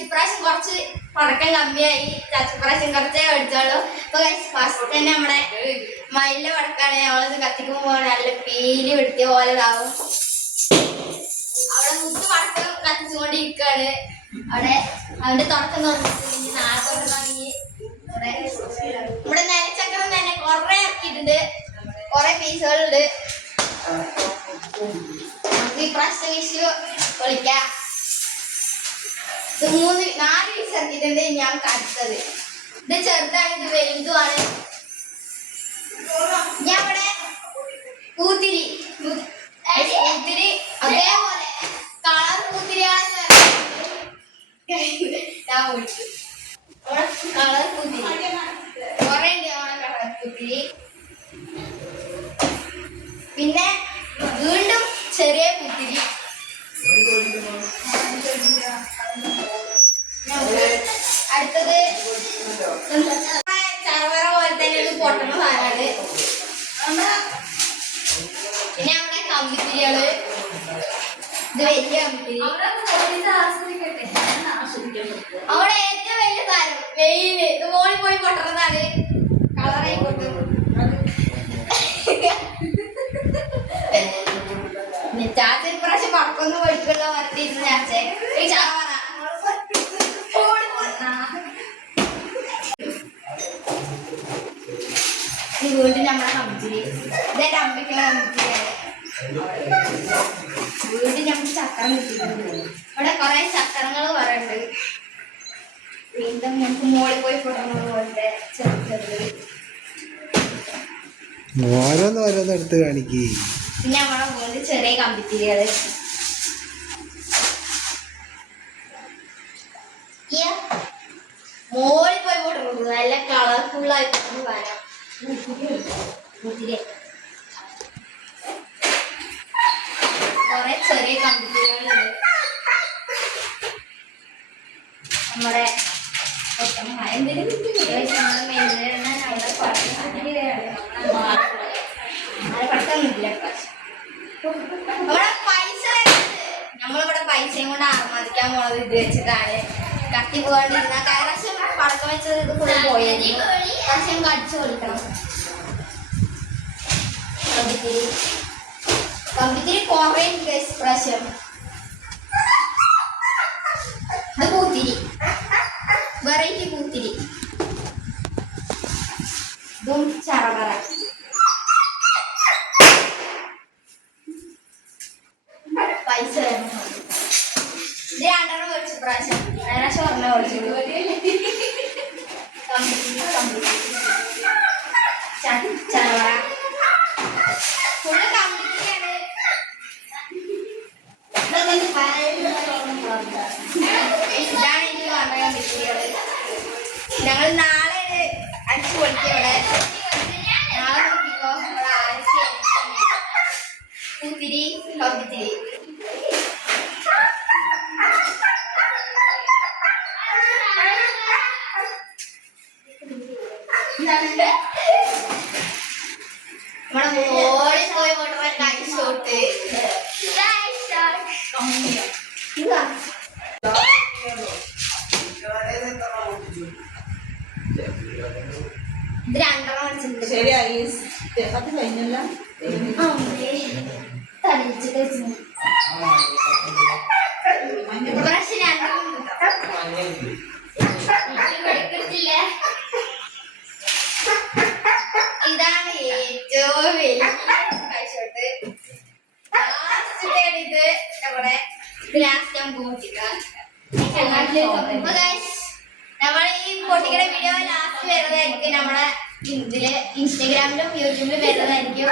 ഇപ്രാവശ്യം കുറച്ച് പടക്കം കമ്മിയായി. ഇപ്രാവശ്യം കുറച്ചേ മേടിച്ചോളൂ. അപ്പൊ ഫസ്റ്റ് തന്നെ നമ്മുടെ മയിലിന്റെ പടക്കാണ്. ഞങ്ങളത് കത്തിക്കുമ്പോൾ നല്ല പീലി പിടിച്ച പോലെ ഇതാവും. അവിടെ മുത്ത് പടക്കം കത്തിച്ചുകൊണ്ടിരിക്കുകയാണ്. അവിടെ അവന്റെ തുടക്കം തുറന്നിട്ട് നാളെ തുടങ്ങി. ഇവിടെ നിലച്ചക്രം തന്നെ കൊറേ ഇറക്കിയിട്ടുണ്ട്. കൊറേ പീസുകളുണ്ട്. നമുക്ക് ഈ പ്രാവശ്യം വിഷു പൊളിക്കാം. ഇത് 4 പീസ് ഇറക്കിയിട്ടുണ്ട്. ഞങ്ങൾക്ക് അടുത്തത് ഇത് ചെറുതാണ്, ഇത് വലുതുമാണ്. ഞാൻ ഇവിടെ പൂത്തിരി അതേപോലെ കളർ പൂത്തിരിയാണെന്ന് ഞാൻ വിളിച്ചു. കളർ പൂത്തിരി കൊറേ ഉണ്ട്. കളർ പൂത്തിരി പിന്നെ വീണ്ടും ചെറിയ പൂത്തിരി. അടുത്തത് ചറവറ പോലെ തന്നെ ഒരു പൊട്ടണ സാധനമാണ്. പിന്നെ നമ്മുടെ കമ്പിത്തിരികള്. ഇത് വലിയ കമ്പിത്തിരി. അവിടെ ഏറ്റവും വലിയ സാധനം വെയില്. ഇത് മോളിൽ പോയി പൊട്ടണതാണ്. കളറായി പൊട്ടും. ചാച്ച ഇപ്രാവശ്യം പടക്കൊന്നും പഠിക്കുള്ള പറഞ്ഞിരുന്നു. ചാച്ചേ ഈ ചാവറ വീണ്ടും നമ്മുടെ കമ്പിത്തിരി. ഇതെന്റെ അമ്മയ്ക്കുള്ള കമ്പിത്തിരിയാണ്. വീണ്ടും നമുക്ക് ചക്രം കിട്ടിയിട്ടുണ്ട്. ഇവിടെ കുറെ ചക്രങ്ങൾ കുറെ ഉണ്ട്. വീണ്ടും നമുക്ക് മോളിൽ പോയി പൊടുന്നത് പോലത്തെ ചെറുത്. ഓരോന്ന് എടുത്ത് കാണിക്കേ. പിന്നെ നമ്മളെ വീണ്ടും ചെറിയ കമ്പിത്തിരികള്. മോളിൽ പോയി പൊടുന്നത് നല്ല കളർഫുൾ ആയിട്ട് വരാം. കുറെ ചെറിയ കമ്പിത്തിരികളുണ്ട്. നമ്മുടെ പഠിത്തമൊന്നുമില്ല. നമ്മളിവിടെ പൈസയും കൊണ്ട് ആർമാദിക്കാൻ പോണത് ഇത് വെച്ചിട്ടാണ്. കത്തി പോകാണ്ടിരുന്ന പ്രാവശ്യം പടക്കം വെച്ചത് ഇത് ഫുള്ള് പോയായിരുന്നു. പ്രാവശ്യം കടിച്ചു കൊടുക്കണം. കമ്പിത്തിരി കുറേ പ്രാവശ്യം. ഇത് പൂത്തിരി, വെറൈറ്റി പൂത്തിരി. ഇതും ചറവറ. പൈസ വരണം. ഇത് 2 മേടിച്ചു പ്രാവശ്യം. പ്രാവശ്യം ഒരെണ്ണം മേടിച്ചു. ചറവറ ഫുള്ള് കമ്പിത്തിരിയാണ്. ഇതാണ് എനിക്ക് പറഞ്ഞ കമ്പിത്തിരികള്. ഞങ്ങൾ നാളെ അടിച്ചു പൊളിക്കുക. ഇവിടെ നാളെ നോക്കിക്കോ. ഇവിടെ ആരൊക്കെ പൂത്തിരി കമ്പിത്തിരി. നമ്മുടെ മോളിൽ പോയി കൊണ്ടുപോയി കഴിച്ചോട്ട്. ഇത് 2 മേടിച്ചിട്ടുണ്ട്. ശരിയായി. അത് കഴിഞ്ഞല്ല തടിച്ച് കഴിച്ചു. ബ്രഷ് 2 എടുത്തില്ലേ. ഇതാണ് ഏറ്റവും വലിയ കഴിച്ചോട്ട്. ഇത് നമ്മുടെ ലാസ്റ്റ് നമ്മൾ ഈ പൊട്ടിക്കട വീഡിയോ ലാസ്റ്റ് വരുന്നതായിരിക്കും. നമ്മുടെ ഇതില് ഇൻസ്റ്റാഗ്രാമിലും യൂട്യൂബിലും വരുന്നതായിരിക്കും.